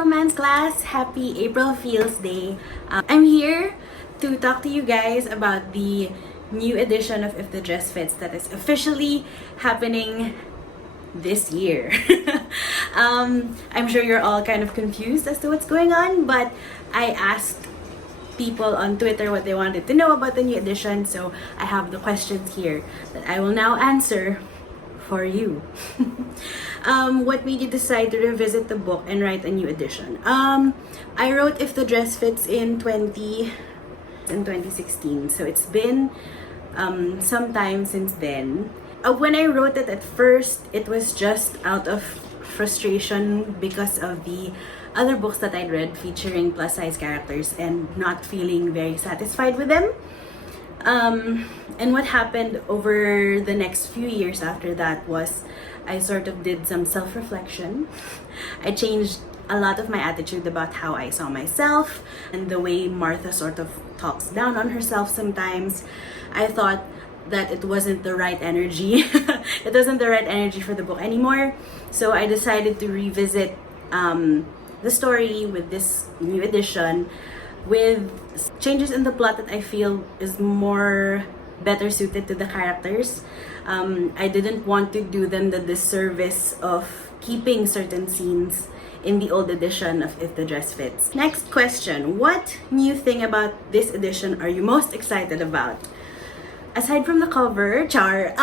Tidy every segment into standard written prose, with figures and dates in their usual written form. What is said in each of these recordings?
romance class! Happy April Feels Day! I'm here to talk to you guys about the new edition of If the Dress Fits that is officially happening this year. I'm sure you're all kind of confused as to what's going on, but I asked people on Twitter what they wanted to know about the new edition, so I have the questions here that I will now answer for you. What made you decide to revisit the book and write a new edition? I wrote If the Dress Fits in 2016, so it's been some time since then. When I wrote it at first, it was just out of frustration because of the other books that I'd read featuring plus size characters and not feeling very satisfied with them. And what happened over the next few years after that was I sort of did some self-reflection. I changed a lot of my attitude about how I saw myself and the way Martha sort of talks down on herself sometimes. I thought that it wasn't the right energy. It wasn't the right energy for the book anymore. So I decided to revisit the story with this new edition with changes in the plot that I feel is more better suited to the characters. I didn't want to do them the disservice of keeping certain scenes in the old edition of If the Dress Fits. Next question. What new thing about this edition are you most excited about? Aside from the cover, char,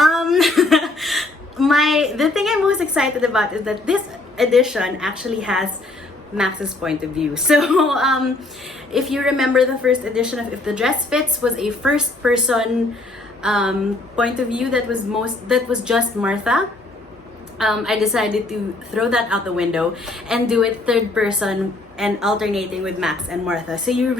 the thing I'm most excited about is that this edition actually has Max's point of view. So, if you remember, the first edition of If the Dress Fits was a first-person point of view that was just Martha. I decided to throw that out the window and do it third person and alternating with Max and Martha. So you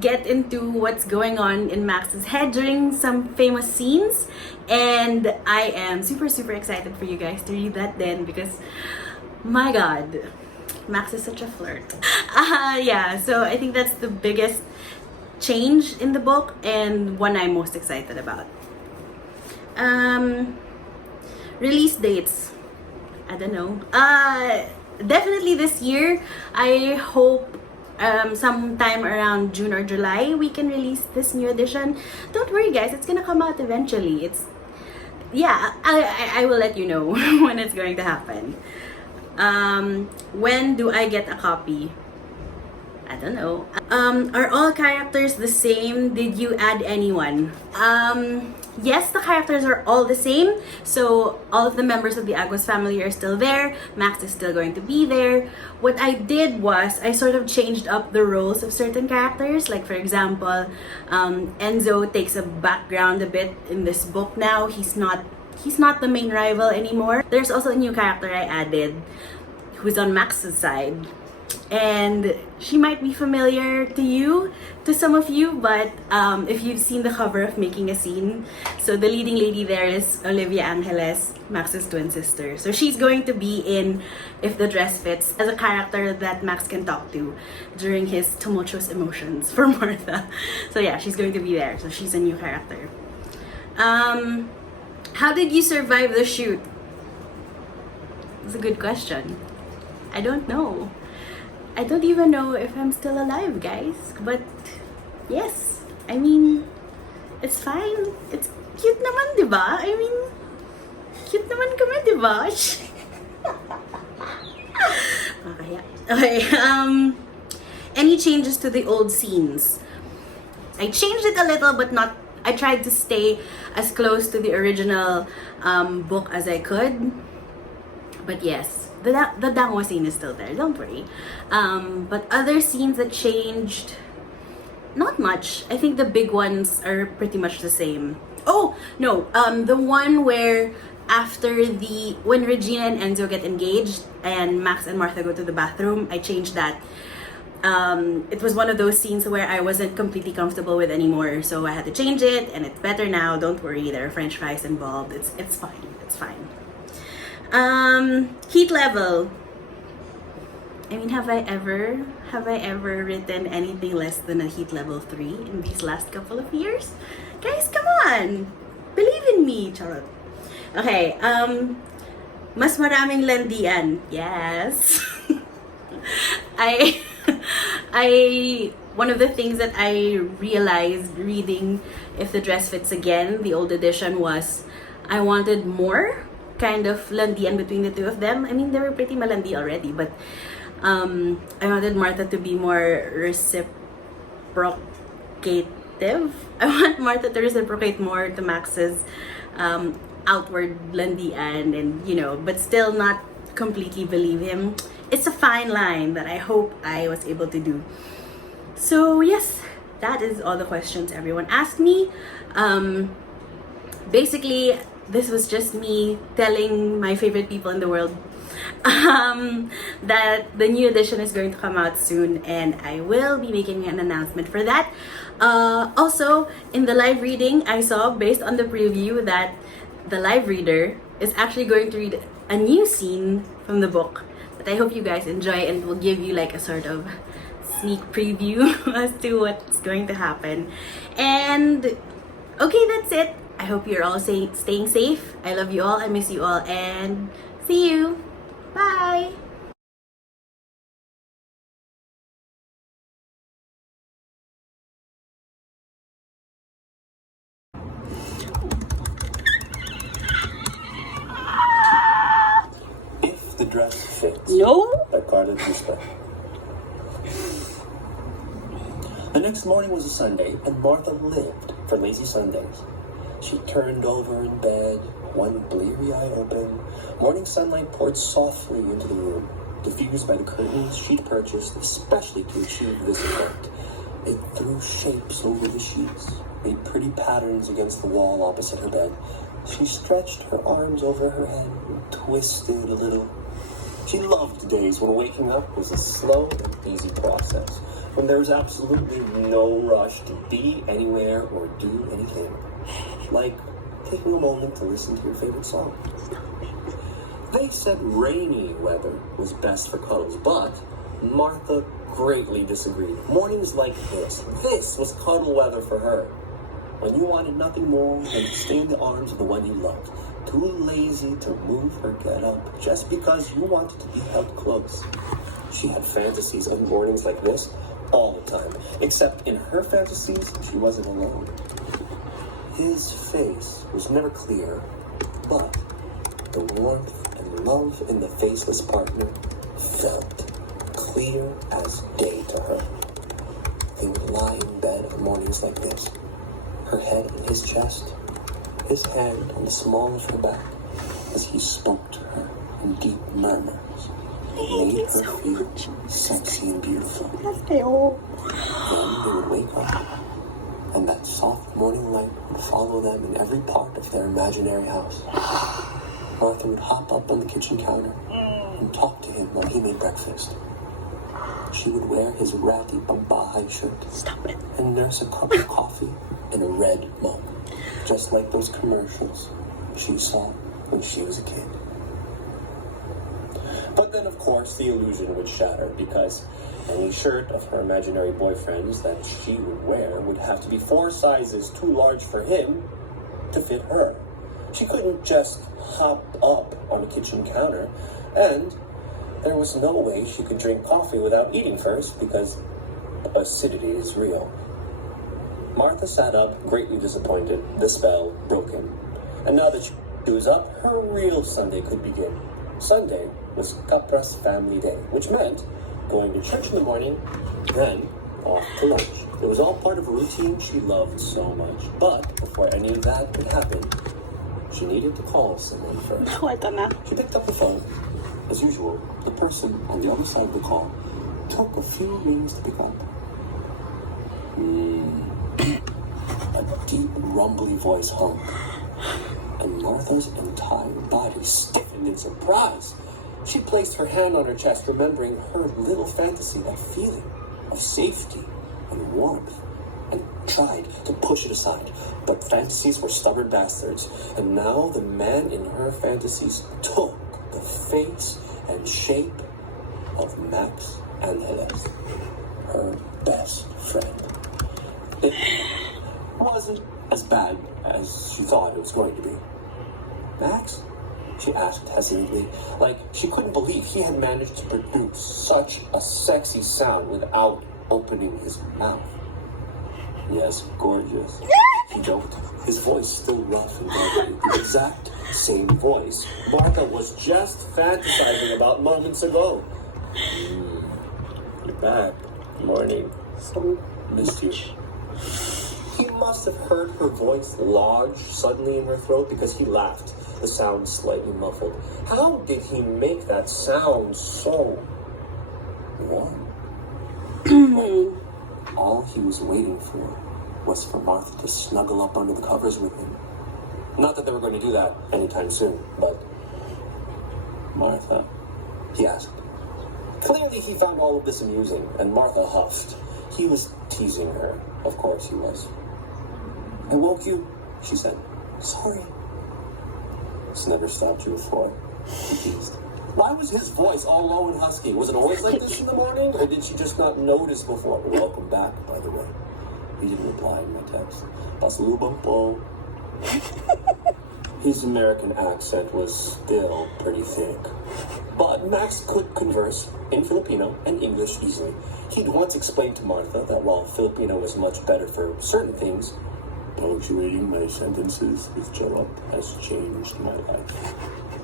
get into what's going on in Max's head during some famous scenes, and I am super excited for you guys to read that then, because my god, Max is such a flirt. Yeah, so I think that's the biggest change in the book and one I'm most excited about. Release dates, I don't know. Definitely this year. I hope sometime around June or July we can release this new edition. Don't worry guys, it's gonna come out eventually. I will let you know when it's going to happen. When do I get a copy? I don't know. Are all characters the same? Did you add anyone? Yes, the characters are all the same. So all of the members of the Agos family are still there. Max is still going to be there. What I did was I sort of changed up the roles of certain characters. Like for example, Enzo takes a background a bit in this book now. He's not the main rival anymore. There's also a new character I added who's on Max's side. And she might be familiar to some of you, but if you've seen the cover of Making a Scene, so the leading lady there is Olivia Angeles, Max's twin sister. So she's going to be in If the Dress Fits as a character that Max can talk to during his tumultuous emotions for Martha. So yeah, she's going to be there. So she's a new character. How did you survive the shoot? That's a good question. I don't know. I don't even know if I'm still alive, guys. But yes, I mean, it's fine. It's cute naman, di ba? I mean, cute naman kami, di ba? Okay. Any changes to the old scenes? I changed it a little, but not. I tried to stay as close to the original book as I could. But yes, the Dangwa scene is still there, don't worry. But other scenes that changed, not much. I think the big ones are pretty much the same. Oh, no, the one where when Regina and Enzo get engaged and Max and Martha go to the bathroom, I changed that. It was one of those scenes where I wasn't completely comfortable with anymore, so I had to change it, and it's better now, don't worry, there are french fries involved, it's fine. Heat level. I mean, have I ever written anything less than a heat level 3 in these last couple of years? Guys, come on! Believe in me, charot. Okay, mas maraming landian. Yes. I I one of the things that I realized reading If the Dress Fits Again, the old edition, was I wanted more kind of landian between the two of them. I mean, they were pretty malandi already, but I wanted Martha to be more reciprocative. I want Martha to reciprocate more to Max's outward landian, and but still not completely believe him. It's a fine line that I hope I was able to do. So yes, that is all the questions everyone asked me. Basically, this was just me telling my favorite people in the world that the new edition is going to come out soon, and I will be making an announcement for that. Also, in the live reading, I saw, based on the preview, that the live reader is actually going to read a new scene from the book that I hope you guys enjoy, and will give you like a sort of sneak preview as to what's going to happen. And okay, that's it. I hope you're all staying safe. I love you all. I miss you all, and see you. Bye. If the dress fits. No. By Carla Whisper. The next morning was a Sunday, and Martha lived for lazy Sundays. She turned over in bed, one bleary eye open. Morning sunlight poured softly into the room, diffused by the curtains she'd purchased especially to achieve this effect. It threw shapes over the sheets, made pretty patterns against the wall opposite her bed. She stretched her arms over her head and twisted a little. She loved days when waking up was a slow and easy process, when there was absolutely no rush to be anywhere or do anything. Like taking a moment to listen to your favorite song. They said rainy weather was best for cuddles, but Martha greatly disagreed. Mornings like this was cuddle weather for her. When you wanted nothing more than to stay in the arms of the one you loved, too lazy to move or get up, just because you wanted to be held close. She had fantasies of mornings like this all the time, except in her fantasies, she wasn't alone. His face was never clear, but the warmth and love in the faceless partner felt clear as day to her. They would lie in bed on mornings like this, her head in his chest, his hand on the small of her back, as he spoke to her in deep murmurs. It made her feel sexy and beautiful. Then they would wake up, and that soft morning light would follow them in every part of their imaginary house. Martha would hop up on the kitchen counter and talk to him while he made breakfast. She would wear his ratty Bombay shirt and nurse a cup of coffee in a red mug, just like those commercials she saw when she was a kid. But then, of course, the illusion would shatter, because any shirt of her imaginary boyfriend's that she would wear would have to be 4 sizes too large for him to fit her. She couldn't just hop up on a kitchen counter, and there was no way she could drink coffee without eating first, because acidity is real. Martha sat up, greatly disappointed. The spell broken. And now that she was up, her real Sunday could begin. Sunday was Capra's family day, which meant going to church in the morning, then off to lunch. It was all part of a routine she loved so much. But before any of that could happen, she needed to call someone first. She picked up the phone. As usual, the person on the other side of the call took a few minutes to pick up. A deep, rumbly voice hummed, and Martha's entire body stiffened in surprise. She placed her hand on her chest, remembering her little fantasy, that feeling of safety and warmth, and tried to push it aside. But fantasies were stubborn bastards, and now the man in her fantasies took the face and shape of Max Angeles, her best friend. It wasn't as bad as she thought it was going to be. Max? she asked hesitantly, like she couldn't believe he had managed to produce such a sexy sound without opening his mouth. Yes, gorgeous. He joked, his voice still rough and delicate, the exact same voice Martha was just fantasizing about moments ago. You're back. Morning. So missed you. He must have heard her voice lodge suddenly in her throat because he laughed, the sound slightly muffled. How did he make that sound so warm? All he was waiting for was for Martha to snuggle up under the covers with him. Not that they were going to do that anytime soon, but... Martha, he asked. Clearly he found all of this amusing, and Martha huffed. He was teasing her. Of course he was. I woke you, she said. Sorry. It's never stopped you before, he teased. Why was his voice all low and husky? Was it always like this in the morning, or did she just not notice before? Welcome back, by the way. He didn't reply in my text. Pasalubong po. His American accent was still pretty thick. But Max could converse in Filipino and English easily. He'd once explained to Martha that while Filipino was much better for certain things, punctuating my sentences with charot has changed my life.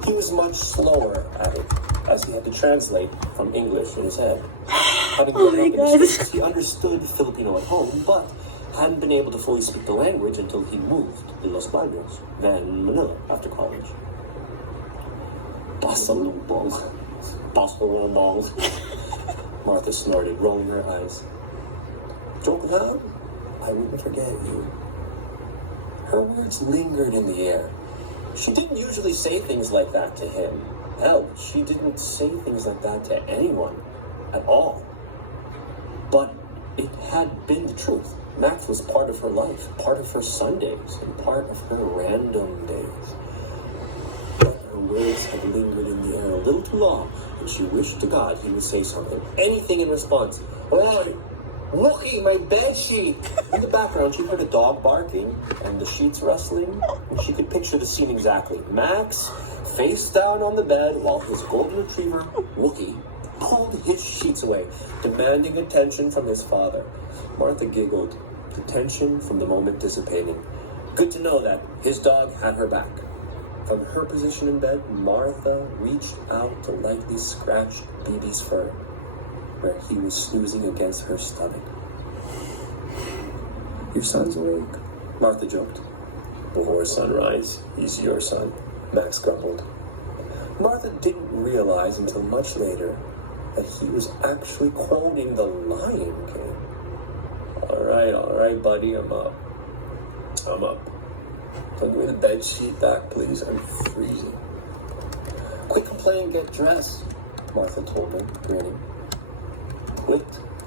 He was much slower at it, as he had to translate from English in his head. Having grown up in the States, he understood Filipino at home, but hadn't been able to fully speak the language until he moved to Los Baños, then Manila after college. Pasalubong. Pasalubong. Martha snorted, rolling her eyes. Joke lang, I wouldn't forget you. Her words lingered in the air. She didn't usually say things like that to him. Hell, she didn't say things like that to anyone at all. But it had been the truth. Max was part of her life, part of her Sundays, and part of her random days. But her words had lingered in the air a little too long, and she wished to God he would say something, anything in response. Oi, looky, my bed sheet! In the background, she heard a dog barking and the sheets rustling, and she could picture the scene exactly. Max, face down on the bed, while his golden retriever, Wookie, pulled his sheets away, demanding attention from his father. Martha giggled, the tension from the moment dissipating. Good to know that his dog had her back. From her position in bed, Martha reached out to lightly scratch BB's fur, where he was snoozing against her stomach. Your son's awake, Martha joked. Before sunrise, he's your son, Max grumbled. Martha didn't realize until much later that he was actually quoting the Lion King. All right, buddy, I'm up. Don't give me the bed sheet back, please. I'm freezing. Quit complaining and get dressed, Martha told him, grinning. Quit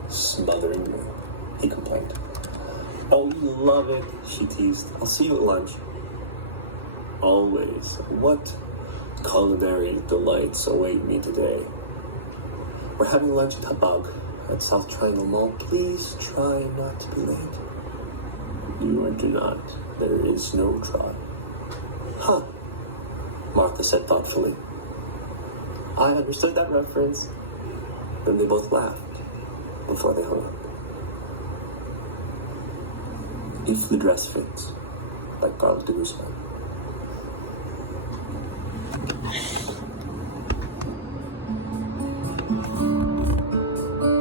smothering me, he complained. Oh, you love it, she teased. I'll see you at lunch. Always. What culinary delights await me today? We're having lunch at Habag at South Triangle Mall. Please try not to be late. You do not. There is no try. Huh, Martha said thoughtfully. I understood that reference. Then they both laughed before they hung up. If the Dress Fits by Carl de Guzman.